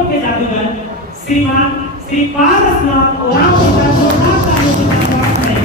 शब्दों के जादूगर श्रीमान श्री पारसनाथ राम पिता सोमनाथ तालु पिता स्वागत है।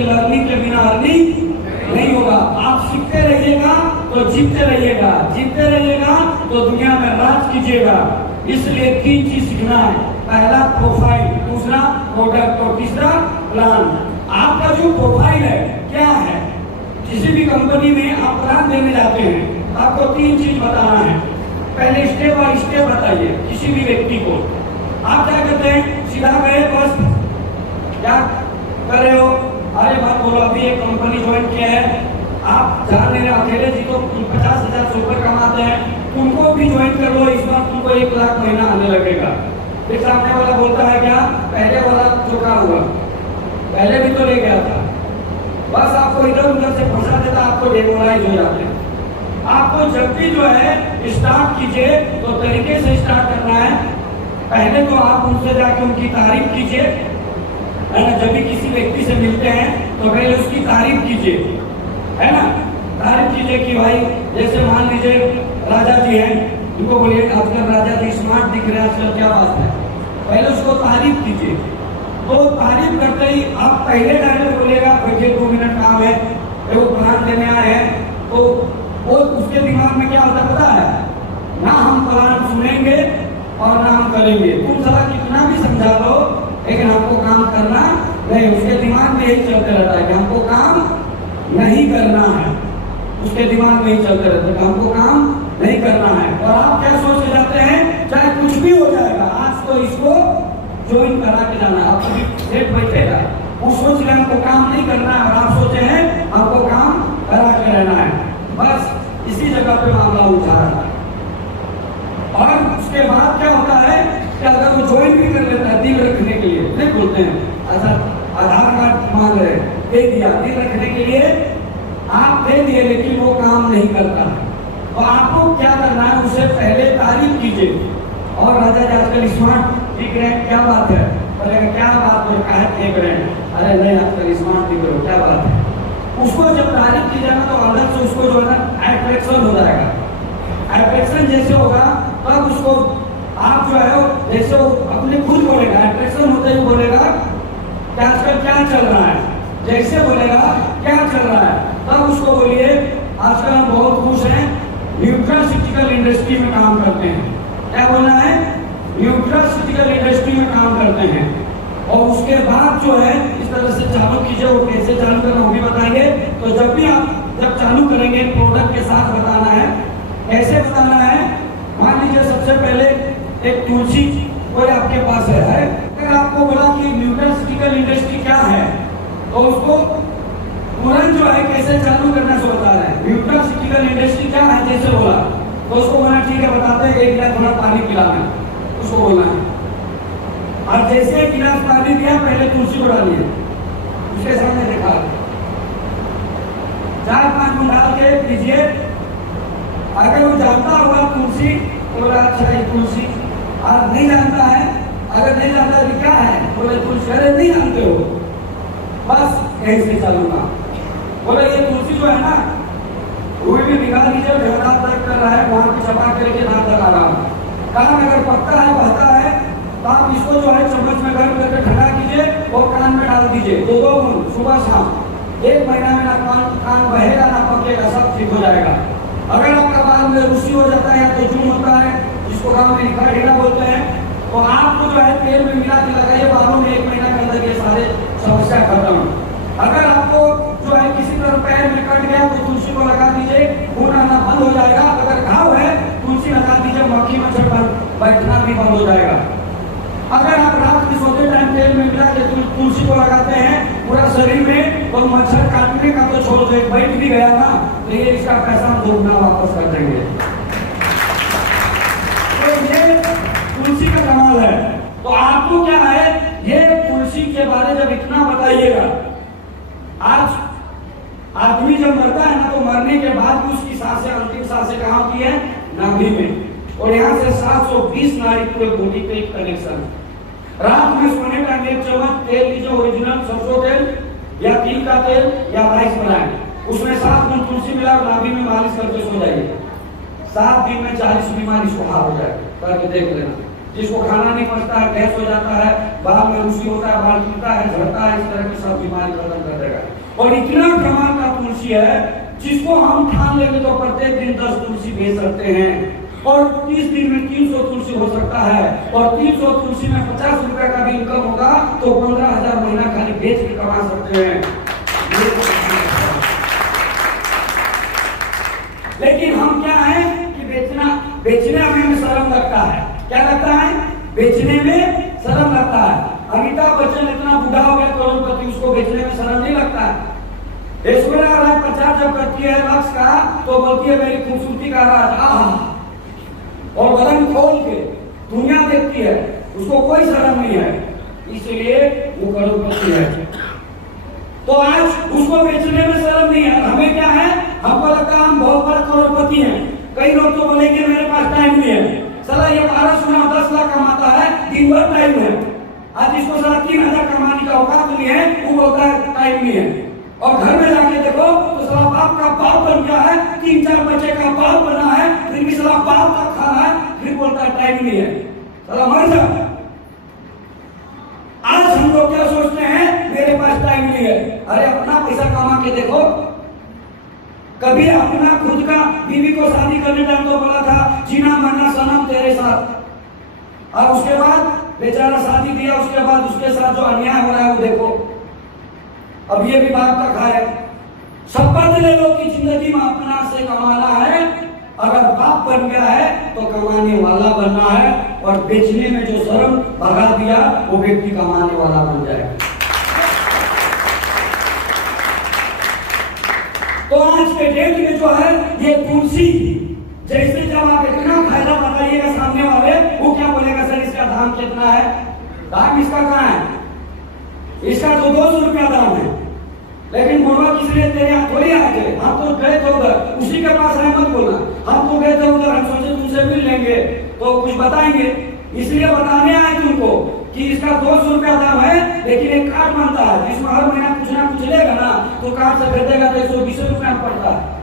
लर्निंग के बिना अर्निंग नहीं होगा। आप सीखते रहिएगा तो जीतते रहिएगा, जीतते रहिएगा तो दुनिया में राज कीजिएगा। इसलिए 3 चीज सीखना है। पहला प्रोफाइल, दूसरा प्रोडक्ट और तीसरा प्लान। आपका जो प्रोफाइल है क्या है? किसी भी कंपनी में आप प्लान देने जाते हैं, आपको 3 चीज बताना है। पहले स्टेप बाय स्टेप बताइए किसी भी व्यक्ति को। आप क्या करते हैं, सीधा गए बस क्या कर रहे हो, अरे बात बोलो अभी एक कंपनी ज्वाइन किया है, आप जान रहे अकेले जी तो 50,000 से ऊपर कमाते हैं, उनको भी ज्वाइन कर लो, इस बार तुमको 1 लाख महीना आने लगेगा। फिर सामने वाला बोलता है क्या, पहले वाला चुका हुआ, पहले भी तो ले गया था। बस आपको इधर उधर से फंसा देता, आपको डेमोराइज हो जाते हैं। आपको जब भी जो है स्टार्ट कीजिए तो तरीके से स्टार्ट करना है। पहले तो आप उनसे जाकर उनकी तारीफ कीजिए, है ना। जब भी किसी व्यक्ति से मिलते हैं तो पहले उसकी तारीफ कीजिए, है ना। तारीफ कीजिए कि भाई जैसे मान लीजिए राजा जी हैं, उनको बोलिए आजकल राजा जी स्मार्ट दिख रहे हैं, आजकल क्या बात है, पहले उसको तारीफ कीजिए। तो तारीफ करते ही आप पहले डायलॉग बोलेगा, देखिए 2 मिनट काम है, वो प्लान देने आए हैं, तो वो उसके दिमाग में क्या होता पता है, ना हम प्लान सुनेंगे और ना हम करेंगे। तुम सारा कितना भी समझा लो लेकिन हमको काम करना नहीं, उसके दिमाग में यही चलते रहता है कि हमको काम नहीं करना है। उसके दिमाग में यही चलते रहता है कि हमको काम नहीं करना है। और आप क्या सोच के जाते हैं, चाहे कुछ भी हो जाएगा, आज तो इसको ज्वाइन करा के जाना, आप कभी सेट बैठेगा, वो सोच रहे हमको काम नहीं करना है, और आप सोचे हैं हमको काम करा के रहना है। बस इसी जगह पे मामला उठा रहा है। और उसके बाद क्या होता है कि अगर वो ज्वाइन भी कर लेता है दिल रखने के लिए, नहीं बोलते हैं अच्छा आधार कार्ड मांग रहे, दे दिया दिल रखने के लिए, आप दे दिए लेकिन वो काम नहीं करता है, तो आपको क्या करना है, उसे पहले तारीफ कीजिए। और राजा जी आजकल स्मार्ट दिख रहे हैं, क्या बात है, बोलेगा क्या बात है, कहा फेंक रहे हैं, अरे नहीं आजकल स्मार्ट दिख रहे हो, क्या बात है। उसको जब तारीफ की जाएगा तो अंदर से उसको जो है ना अट्रैक्शन हो जाएगा। अट्रैक्शन जैसे होगा तब उसको आप जो है जैसे वो अपने खुद बोलेगा, अट्रैक्शन होते ही बोलेगा कि आजकल क्या चल रहा है, जैसे बोलेगा क्या चल रहा है तब उसको बोलिए आजकल हम बहुत खुश हैं, न्यूट्रास्यूटिकल इंडस्ट्री में काम करते हैं। क्या बोलना है, न्यूट्रास्यूटिकल इंडस्ट्री में काम करते हैं। और उसके बाद जो है इस तरह से चालू कीजिए, वो कैसे चालू करना वो भी बताएंगे। तो जब भी आप जब चालू करेंगे प्रोडक्ट के साथ बताना है, कैसे बताना है। मान लीजिए सबसे पहले एक तुलसी कोई आपके पास है, अगर आपको बोला कि न्यूट्रास्यूटिकल इंडस्ट्री क्या है तो उसको तुरंत जो है कैसे चालू करना से बता रहे हैं। न्यूट्रास्यूटिकल इंडस्ट्री क्या है जैसे बोला तो उसको बोला ठीक है बताते हैं, 1 गिलास थोड़ा पानी पिलाना उसको बोलना है। और जैसे 1 गिलास पानी दिया पहले तुलसी को डालिए, उसके सामने देखा 4-5 मिनट डाल के दीजिए। अगर वो जानता होगा तुलसी तो बोला अच्छा ये तुलसी, और नहीं जानता है, अगर नहीं जानता तो क्या है बोले तुलसी, अरे नहीं जानते हो, बस यही से चालू ना बोले ये तुलसी जो है ना रूई में निकाल लीजिए, झगड़ा तक कर रहा है वहां की चपा करके दांत लगा रहा है, कान अगर पकता है बहता है तो आप इसको जो है चम्मच में गर्म करके ठंडा कीजिए और कान में डाल दीजिए 2-2 बूंद सुबह शाम। 1 महीना में ना कान बहेगा ना पकेगा, सब ठीक हो जाएगा। अगर आपका बाल में रुसी हो जाता है तो जूम होता है, जिसको गाँव में निखा ढीला बोलते हैं, तो आपको जो है तेल में मिला के लगाइए, बालों में 1 महीना के अंदर ये सारे समस्या खत्म। अगर आपको जो है किसी तरह पैर में कट गया तो तुलसी को लगा दीजिए, खून आना बंद हो जाएगा। अगर घाव है तुलसी लगा दीजिए, मक्खी मच्छर बैठना भी बंद हो जाएगा। अगर आप रात में सोते टाइम तेल में मिला के तुलसी को लगाते हैं पूरा शरीर में तो मच्छर काटने का तो छोड़ जो एक बैठ भी गया ना तो ये इसका पैसा हम दोगुना वापस कर देंगे। तो ये तुलसी का कमाल है। तो आपको क्या है, ये तुलसी के बारे जब इतना बताइएगा, आज आदमी जब मरता है ना तो मरने के बाद भी उसकी सांसें, अंतिम सांसें कहाँ होती है, नाभि में, और यहाँ से 720 नाड़ी पूरे बॉडी पे एक कनेक्शन। रात में सोने टाइम एक चम्मच तेल लीजिए, ओरिजिनल सरसों तेल या तिल का तेल या राइस बनाए, उसमें 7 गुण तुलसी मिला, नाभि में मालिश करके सो जाइए। 7 दिन में 40 बीमारी सुधार हो जाए, करके देख लेना। जिसको खाना नहीं पचता है, गैस हो जाता है, बाल में रुसी होता है, बाल टूटता है, झड़ता है, इस तरह की सब बीमारी खत्म कर देगा। और इतना कमाल का तुलसी है जिसको हम ठान लेंगे तो प्रत्येक दिन 10 तुलसी भेज सकते हैं, और 30 दिन में 300 तुलसी हो सकता है, और 300 तुलसी में 50 रुपए का भी इनकम होगा तो 15,000 महीना खाली बेच के कमा सकते हैं। लेकिन हम क्या है कि बेचने में हमें शर्म लगता है। क्या लगता है? बेचने में शर्म लगता है। अमिताभ बच्चन इतना बूढ़ा हो गया करोड़पति, उसको बेचने में शर्म नहीं लगता है। ऐश्वर्या राय प्रचार जब करती है लक्ष्य का तो बोलती है मेरी खूबसूरती का राज, आहा, और बदन खोल के दुनिया देखती है, उसको कोई शर्म नहीं है, इसलिए वो करोड़पति है। तो आज उसको बेचने में शर्म नहीं है। हमें क्या है, हमको लगता है हम बहुत बड़े करोड़पति हैं। कई लोग तो बोलेंगे मेरे पास टाइम नहीं है, साला ये 12-10 लाख कमाता है, दिन भर टाइम है। आज इसको साला 3,000 कमाने का औकात नहीं है, वो बोलता है टाइम नहीं है। और घर में जाके देखो तो साला बाप का बाप बन गया है, 3-4 बच्चे का बाप बना है, फिर भी साला बाप का खाना है, फिर बोलता है टाइम नहीं है। साला मर जा। आज हम लोग क्या सोचते हैं, मेरे पास टाइम नहीं है। अरे अपना पैसा कमा के देखो। कभी अपना खुद का बीवी को शादी करने टाइम तो बोला था जीना मरना सनम तेरे साथ, और उसके बाद बेचारा शादी किया, उसके बाद उसके साथ जो अन्याय हो रहा है वो देखो। अब ये भी बाप का खा है। शपथ ले लो कि जिंदगी में अपना से कमाना है, अगर बाप बन गया है तो कमाने वाला बनना है, और बेचने में जो शर्म भगा दिया वो व्यक्ति कमाने वाला बन जाएगा। तो आज के डेट में जो है ये तुलसी, जैसे जब आप इतना फायदा बताइएगा सामने वाले, वो क्या बोलेगा, सर इसका दाम कितना है? दाम इसका कहाँ है? इसका तो 200 रुपया दाम है। लेकिन बोलवा किसने, तेरे यहाँ थोड़ी आके, हम तो गए थे उधर, उसी के पास है मत बोलना, हम तो गए थे उधर, हम सोचे तुमसे मिल लेंगे तो कुछ बताएंगे, इसलिए बताने आए तुमको कि इसका 200 रुपया दाम है। लेकिन एक कार्ड बनता है जिसमें हर महीना कुछ ना कुछ लेगा ना, तो कार्ड से खरीदेगा तो 120 रुपया पड़ता है,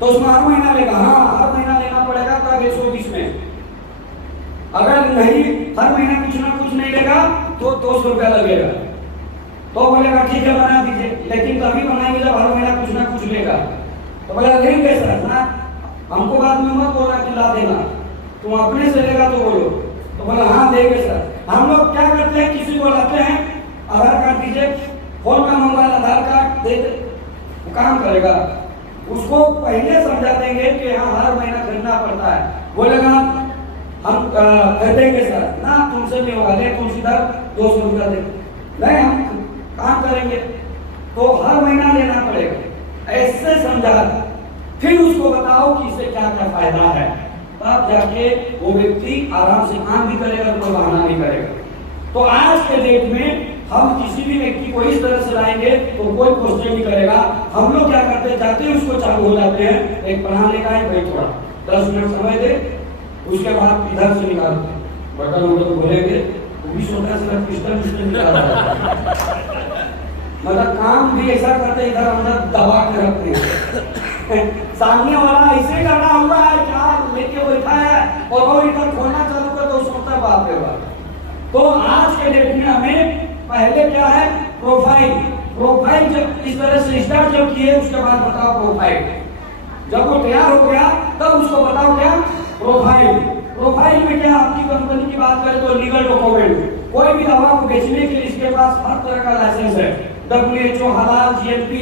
तो उसमें हर महीना लेगा। हाँ, हर महीना लेना पड़ेगा तब 120 में। अगर नहीं हर महीना कुछ ना कुछ नहीं लेगा तो 200 रुपया लगेगा। तो बोलेगा ठीक है बना दीजिए, लेकिन तभी बनाएंगे जब हर महीना कुछ ना कुछ लेगा। तो बोला लेंगे सर ना, हमको बाद में मत बोलना कि ला देना, तुम अपने से लेगा तो बोलो। तो बोला हाँ देंगे सर। हम लोग क्या करते हैं, किसी को लाते हैं आधार कार्ड दीजिए, फोन का मोबाइल आधार कार्ड दे, वो काम करेगा। उसको पहले समझा देंगे कि हाँ हर महीना खरीदना पड़ता है, बोलेगा हम खरीदेंगे सर ना, तुमसे नहीं होगा, ले तुम सीधा 200 रुपया दे, नहीं हम काम करेंगे तो हर महीना लेना पड़ेगा। ऐसे समझा, फिर उसको बताओ कि इससे क्या क्या फायदा है, तब जाके वो व्यक्ति आराम से काम भी करेगा, कोई बहाना नहीं करेगा। तो आज के डेट में हम किसी भी व्यक्ति को इस तरह से लाएंगे तो कोई क्वेश्चन नहीं करेगा। हम लोग क्या करते हैं, जाते हैं उसको चालू हो जाते हैं, एक पढ़ाने का है भाई, थोड़ा 10 मिनट समय दे, उसके बाद इधर से निकालते बटन उधर बोलेंगे, भी छोटा सा पिस्टल मतलब काम भी ऐसा करते, इधर अंदर दबा के रखते हैं। सामने वाला ऐसे लगा हुआ है, क्या लेके बैठा है, और वो इधर खोलना चालू कर तो सोचता बाप रे बाप। तो आज के डेट में हमें पहले क्या है, प्रोफाइल जब इस तरह से स्टार्ट जब किए, उसके बाद बताओ प्रोफाइल। जब वो तैयार हो गया तब उसको बताओ क्या, प्रोफाइल में क्या, आपकी कंपनी की बात करें तो लीगल डॉक्यूमेंट, कोई भी दवा को बेचने के लिए इसके पास हर तरह का लाइसेंस है, WHO, हलाल, GMP,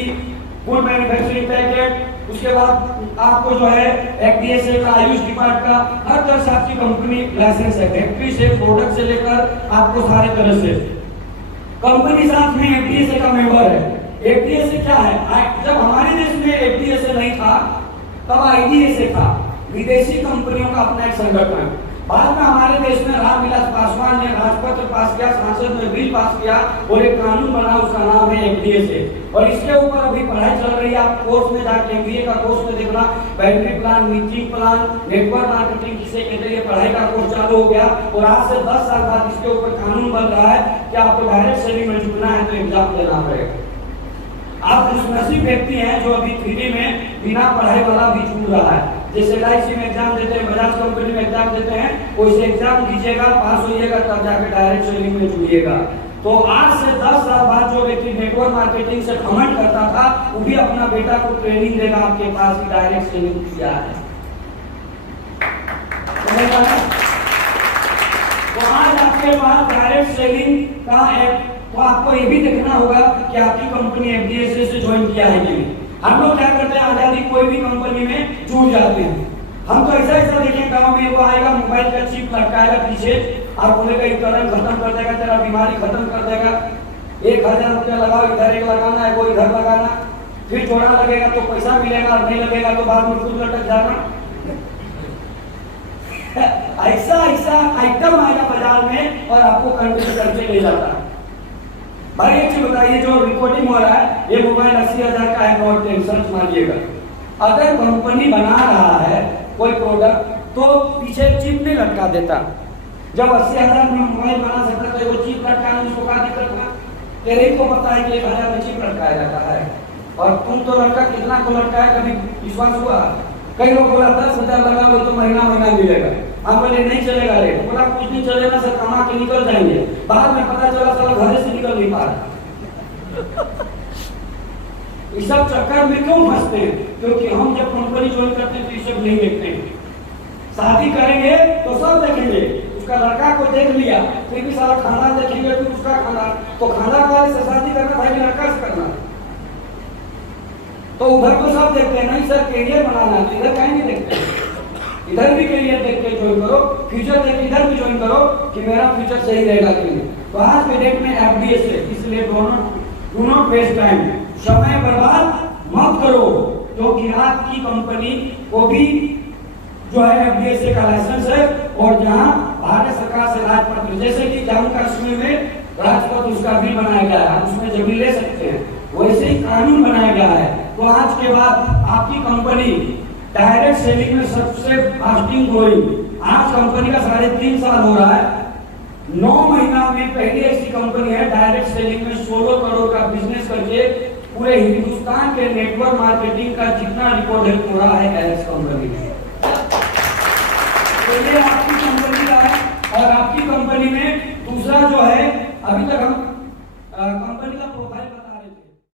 फूड मैन्युफैक्चरिंग पैकेट, उसके बाद आपको जो है FDA से का, आयुष डिपार्टमेंट का, हर तरह से आपकी कंपनी लाइसेंस है, फैक्ट्री से, प्रोडक्ट से लेकर आपको सारे तरह से। कंपनी साथ में FDA से का मेंबर है। FDA से क्या है, जब तब आईडीएसए था, विदेशी कंपनियों का अपना एक संगठन। बाद में हमारे देश में रामविलास पासवान ने राजपत्र पास किया, संसद में बिल पास किया और एक कानून बना, उसका नाम है एफडीएसए। और इसके ऊपर अभी पढ़ाई चल रही है। आप कोर्स में जाके एमबीए का कोर्स में देखना, battery plan, meeting plan, network marketing किसे कहते हैं, पढ़ाई का कोर्स चालू हो गया। और आज से 10 साल बाद इसके ऊपर कानून बन रहा है कि आपको डायरेक्ट सेलिंग में जुड़ना है तो एग्जाम देना पड़ेगा। आप खुशनसीब व्यक्ति हैं जो अभी 3D में बिना पढ़ाई वाला भी जुड़ रहा है। जैसे LIC में एग्जाम देते हैं, बजाज कंपनी में एग्जाम देते हैं, वैसे एग्जाम दीजिएगा, पास होइएगा, तब जाकर डायरेक्ट सेलिंग में जुड़िएगा। तो आज से 10 साल बाद जो व्यक्ति नेटवर्क मार्केटिंग से घमंड करता था, वो भी अपना बेटा को ट्रेनिंग देगा आपके पास ही डायरेक्ट सेलिंग किया है। तो आज आपके पास डायरेक्ट सेलिंग का एक, तो आपको ये भी देखना होगा कि आपकी कंपनी एफडीएसए से ज्वाइन किया है कि नहीं। हम लोग क्या करते हैं, आजादी कोई भी कंपनी में जुड़ जाते हैं। हम तो ऐसा देखें, गांव में वो आएगा, मोबाइल का चिप लटकाएगा पीछे और बोलेगा ये करंट खत्म कर देगा, तेरा बीमारी खत्म कर देगा, 1000 रुपया लगाओ, इधर एक लगाना है, वो इधर लगाना, फिर जोड़ा लगेगा तो पैसा मिलेगा, और नहीं लगेगा तो बाद में खुद लटक जाना। ऐसा आइटम आएगा बाजार में और आपको कंट्रोल करके ले जाता है। भाई एक चीज बताइए, जो रिकॉर्डिंग हो रहा है, ये मोबाइल 80,000 का है, नॉट टेंशन मारिएगा। अगर कंपनी बना रहा है कोई प्रोडक्ट तो पीछे चिप नहीं लटका देता। जब 80,000 में मोबाइल बना सकता तो वो चिप लटकाने उसको क्या दिक्कत था? तेरे को पता है कि 1000 में चिप लटकाया जाता है, और तुम तो लटका कितना को लटकाया, कभी विश्वास हुआ? कई लोग बोला 10,000 लगाओ तो महीना मिलेगा। हम बोले नहीं चलेगा रे, तो बोला कुछ नहीं चलेगा सर, कमा के निकल जाएंगे। बाद में पता चला साला घर से निकल नहीं पा रहा। इस सब चक्कर में क्यों फंसते हैं? क्योंकि हम जब कंपनी ज्वाइन करते हैं तो ये सब नहीं देखते हैं। शादी करेंगे तो सब देखेंगे, उसका लड़का को देख लिया, फिर भी सारा खाना देखेंगे, फिर उसका खाना, तो खाना वाले से शादी करना था कि लड़का से करना? तो उधर को सब देखते हैं, नहीं सर कैरियर बनाना है, तो इधर कहीं नहीं देखते। इधर भी कैरियर देख के ज्वाइन करो, फ्यूचर देख इधर भी ज्वाइन करो कि मेरा फ्यूचर सही रहेगा कि नहीं। तो आज के डेट में एफडीएसए, इसलिए डू नॉट वेस्ट टाइम, समय बर्बाद मत करो, क्योंकि आपकी कंपनी को भी जो है एफडीएसए का लाइसेंस है। और जहां भारत सरकार से राजपत्र, जैसे कि जम्मू कश्मीर में राजपत्र उसका बिल बनाया गया है, उसमें जमीन ले सकते हैं, वैसे ही कानून बनाया गया है। तो आज के बाद आपकी कंपनी डायरेक्ट सेलिंग में सबसे फास्टिंग ग्रोइंग, आज कंपनी का 3.5 साल हो रहा है, 9 महीना में पहली ऐसी कंपनी है डायरेक्ट सेलिंग में 16 करोड़ का बिजनेस करके पूरे हिंदुस्तान के नेटवर्क मार्केटिंग का जितना रिकॉर्ड है पूरा है एलेक्स कंपनी में। तो ये आपकी कंपनी का है। और आपकी कंपनी में दूसरा जो है, अभी तक हम कंपनी का प्रोफाइल